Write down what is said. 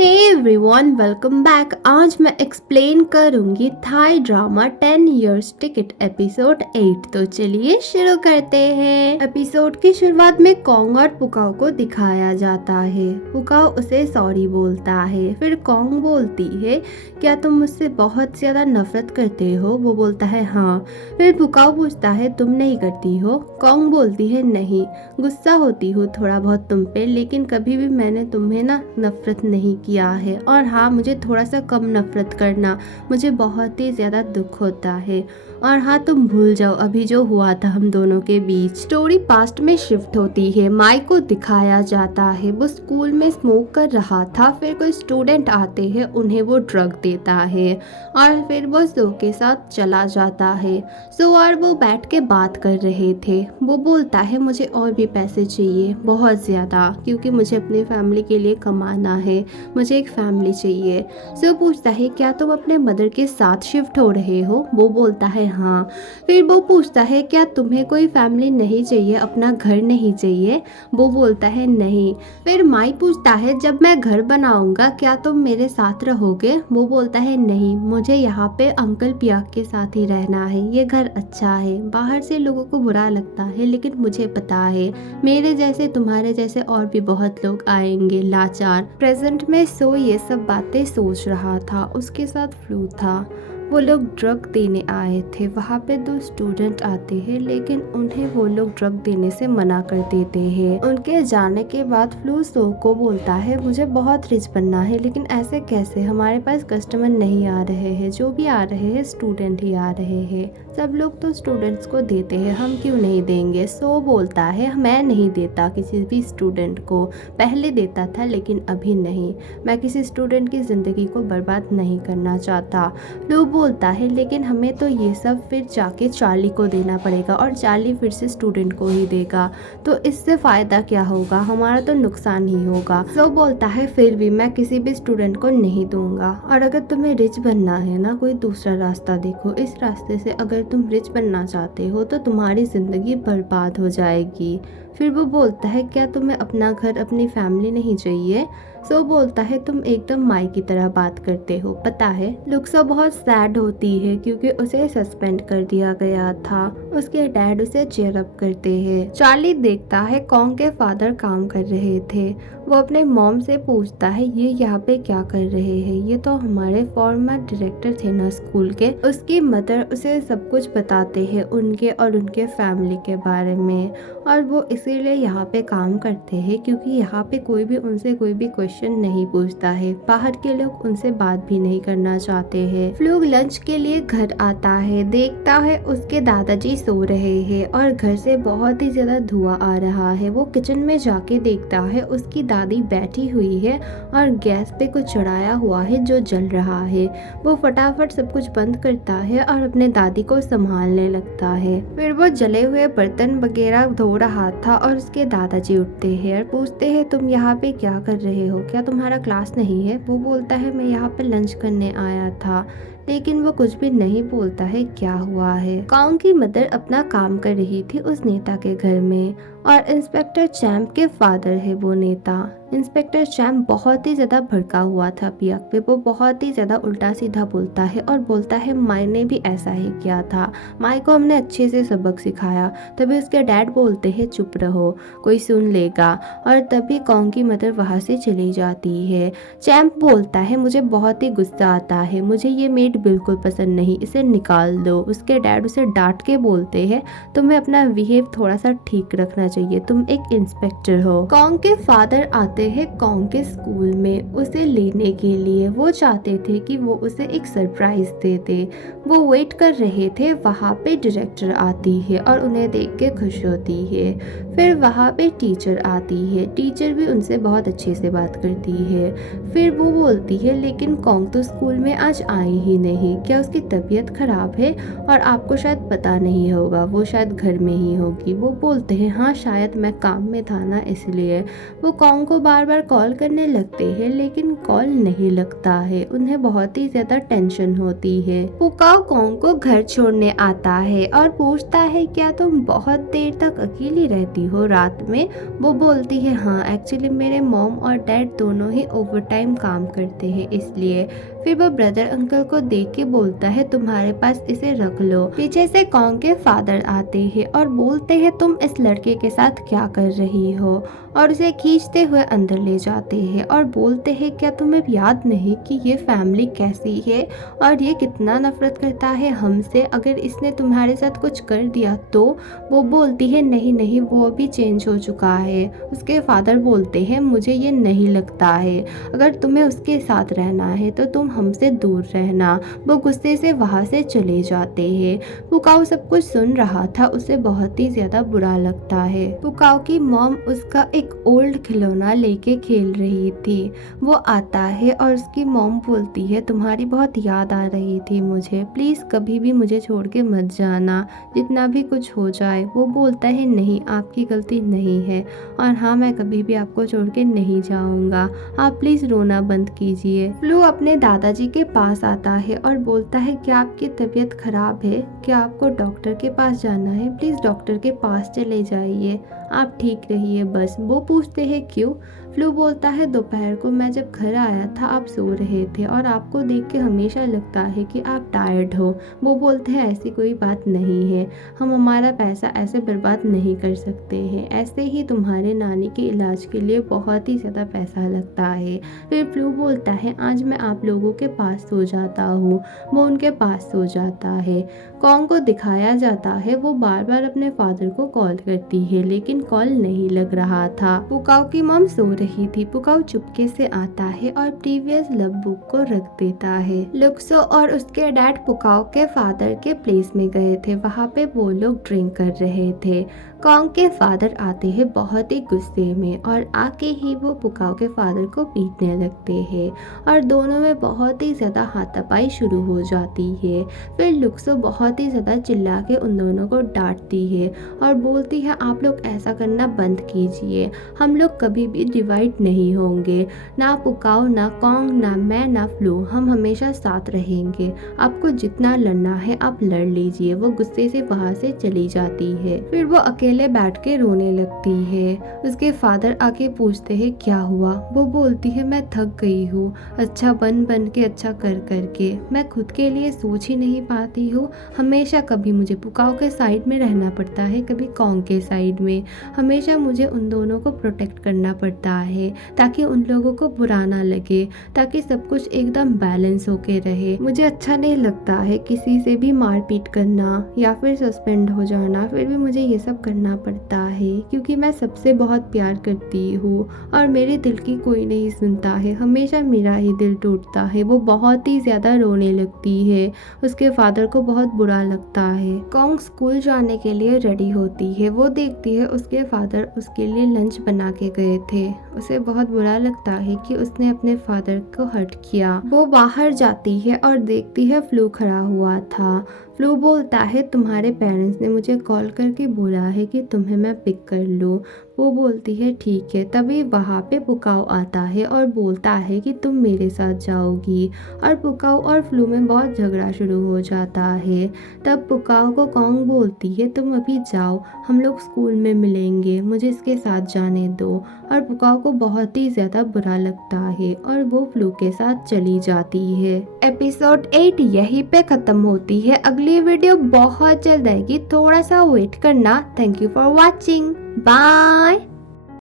Hey everyone, welcome back. आज मैं explain करूंगी Thai drama 10 years ticket episode 8। तो चलिए शुरू करते हैं। एपिसोड की शुरुआत में कॉन्ग और पुकाओ को दिखाया जाता है। पुकाओ उसे सॉरी बोलता है। फिर कॉन्ग बोलती है, क्या तुम मुझसे बहुत ज्यादा नफरत करते हो? वो बोलता है हाँ। फिर पुकाओ पूछता है, तुम नहीं करती हो? कॉन्ग बोलती है नहीं, गुस्सा होती हूँ थोड़ा बहुत तुम पे, लेकिन कभी भी मैंने तुम्हें ना नफरत नहीं किया है। और हाँ, मुझे थोड़ा सा कम नफरत करना, मुझे बहुत ही ज़्यादा दुख होता है। और हाँ, तुम भूल जाओ अभी जो हुआ था हम दोनों के बीच। स्टोरी पास्ट में शिफ्ट होती है। माइक को दिखाया जाता है, वो स्कूल में स्मोक कर रहा था। फिर कोई स्टूडेंट आते हैं, उन्हें वो ड्रग देता है और फिर वो सो के साथ चला जाता है। सो और वो बैठ के बात कर रहे थे। वो बोलता है मुझे और भी पैसे चाहिए, बहुत ज़्यादा, क्योंकि मुझे अपनी फैमिली के लिए कमाना है, मुझे एक फैमिली चाहिए। सो पूछता है क्या तुम अपने मदर के साथ शिफ्ट हो रहे हो? वो बोलता है हाँ। फिर वो पूछता है क्या तुम्हें कोई फैमिली नहीं चाहिए, अपना घर नहीं चाहिए? वो बोलता है नहीं। फिर माई पूछता है जब मैं घर बनाऊंगा क्या तुम मेरे साथ रहोगे? वो बोलता है नहीं, मुझे यहाँ पे अंकल पियाक के साथ ही रहना है, ये घर अच्छा है। बाहर से लोगों को बुरा लगता है, लेकिन मुझे पता है मेरे जैसे तुम्हारे जैसे और भी बहुत लोग आएंगे लाचार। प्रेजेंट में सो ये सब बातें सोच रहा था। उसके साथ फ्लू था। वो लोग ड्रग देने आए थे। वहाँ पे 2 स्टूडेंट आते हैं, लेकिन उन्हें वो लोग ड्रग देने से मना कर देते हैं। उनके जाने के बाद फ्लू सो को बोलता है मुझे बहुत रिच बनना है, लेकिन ऐसे कैसे, हमारे पास कस्टमर नहीं आ रहे हैं, जो भी आ रहे हैं स्टूडेंट ही आ रहे हैं। सब लोग तो स्टूडेंट्स को देते हैं, हम क्यों नहीं देंगे? सो बोलता है मैं नहीं देता किसी भी स्टूडेंट को, पहले देता था लेकिन अभी नहीं। मैं किसी स्टूडेंट की ज़िंदगी को बर्बाद नहीं करना चाहता। फ्लू बोलता है लेकिन हमें तो ये सब फिर जाके चार्ली को देना पड़ेगा और चार्ली फिर से स्टूडेंट को ही देगा, तो इससे फ़ायदा क्या होगा, हमारा तो नुकसान ही होगा। सो बोलता है फिर भी मैं किसी भी स्टूडेंट को नहीं दूंगा। और अगर तुम्हें रिच बनना है ना, कोई दूसरा रास्ता देखो। इस रास्ते से अगर तुम रिच बनना चाहते हो तो तुम्हारी ज़िंदगी बर्बाद हो जाएगी। फिर वो बोलता है क्या तुम्हें अपना घर, अपनी फैमिली नहीं चाहिए? सो बोलता है तुम एकदम माई की तरह बात करते हो, पता है। लुक्सो बहुत सैड होती है क्योंकि उसे सस्पेंड कर दिया गया था। उसके डैड उसे चेयर अप करते हैं। चार्ली देखता है कॉन्ग के फादर काम कर रहे थे। वो अपने मॉम से पूछता है ये यहाँ पे क्या कर रहे हैं? ये तो हमारे फॉर्मर डायरेक्टर थे ना स्कूल के। उसकी मदर उसे सब कुछ बताते हैं उनके और उनके फैमिली के बारे में, और वो इसीलिए यहाँ पे काम करते हैं क्योंकि यहाँ पे कोई भी उनसे कोई भी क्वेश्चन नहीं पूछता है। बाहर के लोग उनसे बात भी नहीं करना चाहते हैं। फ्लूग लंच के लिए घर आता है, देखता है उसके दादाजी सो रहे हैं और घर से बहुत ही ज्यादा धुआं आ रहा है। वो किचन में जाके देखता है उसकी दादी बैठी हुई है और गैस पे कुछ चढ़ाया हुआ है जो जल रहा है। वो फटाफट सब कुछ बंद करता है और अपने दादी को संभालने लगता है। फिर वो जले हुए बर्तन वगैरह धो रहा था और उसके दादाजी उठते हैं और पूछते हैं तुम यहाँ पे क्या कर रहे हो, क्या तुम्हारा क्लास नहीं है? वो बोलता है मैं यहाँ पे लंच करने आया था, लेकिन वो कुछ भी नहीं बोलता है क्या हुआ है। कॉन्ग की मदर अपना काम कर रही थी उस नेता के घर में, और इंस्पेक्टर चैम्प के फादर है वो नेता। इंस्पेक्टर चैम्प बहुत ही ज़्यादा भड़का हुआ था पियाक पे। वो बहुत ही ज़्यादा उल्टा सीधा बोलता है और बोलता है माई ने भी ऐसा ही किया था, माई को हमने अच्छे से सबक सिखाया। तभी उसके डैड बोलते हैं चुप रहो, कोई सुन लेगा, और तभी कॉन्ग की मदर वहाँ से चली जाती है। चैम्प बोलता है मुझे बहुत ही गुस्सा आता है, मुझे ये मेड बिल्कुल पसंद नहीं, इसे निकाल दो। उसके डैड उसे डांट के बोलते हैं तुम्हें अपना बिहेव थोड़ा सा ठीक रखना चाहिए, तुम एक इंस्पेक्टर हो। कॉन्ग के फादर आते हैं कॉन्ग के स्कूल में उसे लेने के लिए। वो चाहते थे कि वो उसे एक सरप्राइज दे दे। वो वेट कर रहे थे। वहाँ पे डायरेक्टर आती है और उन्हें देख के खुश होती है। फिर वहाँ पे टीचर आती है, टीचर भी उनसे बहुत अच्छे से बात करती है। फिर वो बोलती है लेकिन कॉन्ग तो स्कूल में आज आई ही नहीं, क्या उसकी तबीयत खराब है? और आपको शायद पता नहीं होगा, वो शायद घर में ही होगी। वो बोलते हैं हाँ शायद मैं काम में था ना इसलिए। वो कॉन्ग को बार बार कॉल करने लगते हैं लेकिन कॉल नहीं लगता है। उन्हें बहुत ही ज्यादा टेंशन होती है। पुकाओ कॉन्ग को घर छोड़ने आता है और पूछता है क्या तुम बहुत देर तक अकेली रहती हो रात में? वो बोलती है हाँ, एक्चुअली मेरे मॉम और डैड दोनों ही ओवरटाइम काम करते हैं इसलिए। फिर वो ब्रदर अंकल को देख के बोलता है तुम्हारे पास इसे रख लो। पीछे से कॉन्ग के फादर आते हैं और बोलते हैं तुम इस लड़के के साथ क्या कर रही हो, और उसे खींचते हुए अंदर ले जाते हैं और बोलते हैं क्या तुम्हें याद नहीं कि ये फैमिली कैसी है और ये कितना नफरत करता है हमसे, अगर इसने तुम्हारे साथ कुछ कर दिया तो? वो बोलती है नहीं नहीं, वो अभी चेंज हो चुका है। उसके फादर बोलते हैं मुझे ये नहीं लगता है, अगर तुम्हें उसके साथ रहना है तो तुम हमसे दूर रहना। वो गुस्से से वहाँ से चले जाते हैं। पुकाओ सब कुछ सुन रहा था, उसे बहुत ही ज़्यादा बुरा लगता है। पुकाओ की मॉम उसका एक ओल्ड खिलौना लेके खेल रही थी। वो आता है और उसकी मॉम बोलती है तुम्हारी बहुत याद आ रही थी मुझे, प्लीज़ कभी भी मुझे छोड़ के मत जाना, जितना भी कुछ हो जाए। वो बोलता है नहीं, आपकी गलती नहीं है और हाँ, मैं कभी भी आपको छोड़ के नहीं जाऊँगा, आप प्लीज़ रोना बंद कीजिए। फ्लू अपने दादाजी के पास आता है और बोलता है क्या आपकी तबीयत खराब है, क्या आपको डॉक्टर के पास जाना है? प्लीज़ डॉक्टर के पास चले जाइए, आप ठीक रहिए बस। वो पूछते हैं क्यों? फ्लू बोलता है दोपहर को मैं जब घर आया था आप सो रहे थे और आपको देख के हमेशा लगता है कि आप टायर्ड हो। वो बोलते हैं ऐसी कोई बात नहीं है, हम हमारा पैसा ऐसे बर्बाद नहीं कर सकते हैं, ऐसे ही तुम्हारे नानी के इलाज के लिए बहुत ही ज़्यादा पैसा लगता है। फिर फ्लू बोलता है आज मैं आप लोगों के पास सो जाता हूँ। वो उनके पास सो जाता है। कॉन्ग को दिखाया जाता है वो बार बार अपने फादर को कॉल करती है लेकिन कॉल नहीं लग रहा था। पुकाओ की मॉम सो रही थी। पुकाओ चुपके से आता है और प्रीवियस लव बुक को रख देता है। लुक्सो और उसके डैड पुकाओ के फादर के प्लेस में गए थे, वहाँ पे वो लोग ड्रिंक कर रहे थे। कॉन्ग के फादर आते हैं बहुत ही गुस्से में और आके ही वो पुकाओ के फादर को पीटने लगते हैं और दोनों में बहुत ही ज़्यादा हाथापाई शुरू हो जाती है। फिर लुक्सो बहुत ही ज़्यादा चिल्ला के उन दोनों को डांटती है और बोलती है आप लोग ऐसा करना बंद कीजिए, हम लोग कभी भी डिवाइड नहीं होंगे, ना पुकाओ ना कॉन्ग ना मैं ना फ्लू, हम हमेशा साथ रहेंगे, आपको जितना लड़ना है आप लड़ लीजिए। वो गुस्से से वहाँ से चली जाती है। फिर वो अकेले बैठ के रोने लगती है। उसके फादर आके पूछते हैं क्या हुआ? वो बोलती है मैं थक गई हूँ, अच्छा बन बन के अच्छा कर करके, मैं खुद के लिए सोच ही नहीं पाती हूँ, हमेशा कभी मुझे पुकाओ के साइड में रहना पड़ता है कभी कॉन्ग के साइड में, हमेशा मुझे उन दोनों को प्रोटेक्ट करना पड़ता है ताकि उन लोगों को बुरा ना लगे, ताकि सब कुछ एकदम बैलेंस होके रहे। मुझे अच्छा नहीं लगता है किसी से भी मारपीट करना या फिर सस्पेंड हो जाना, फिर भी मुझे ये सब करना पड़ता है क्योंकि मैं सबसे बहुत प्यार करती हूँ और मेरे दिल की कोई नहीं सुनता है, हमेशा मेरा ही दिल टूटता है। वो बहुत ही ज़्यादा रोने लगती है। उसके फादर को बहुत बुरा लगता है। कॉन्ग स्कूल जाने के लिए रेडी होती है। वो देखती है उसके फादर उसके लिए लंच बना के गए थे। उसे बहुत बुरा लगता है कि उसने अपने फादर को हर्ट किया। वो बाहर जाती है और देखती है फ्लू खड़ा हुआ था। फ्लू बोलता है तुम्हारे पेरेंट्स ने मुझे कॉल करके बोला है कि तुम्हें मैं पिक कर लूँ। वो बोलती है ठीक है। तभी वहाँ पे पुकाओ आता है और बोलता है कि तुम मेरे साथ जाओगी, और पुकाओ और फ्लू में बहुत झगड़ा शुरू हो जाता है। तब पुकाओ को कॉन्ग बोलती है तुम अभी जाओ, हम लोग स्कूल में मिलेंगे, मुझे इसके साथ जाने दो। और पुकाओ को बहुत ही ज़्यादा बुरा लगता है और वो फ्लू के साथ चली जाती है। एपिसोड 8 यहीं पे ख़त्म होती है। अगली वीडियो बहुत जल्द आएगी, थोड़ा सा वेट करना। Thank you for watching, bye.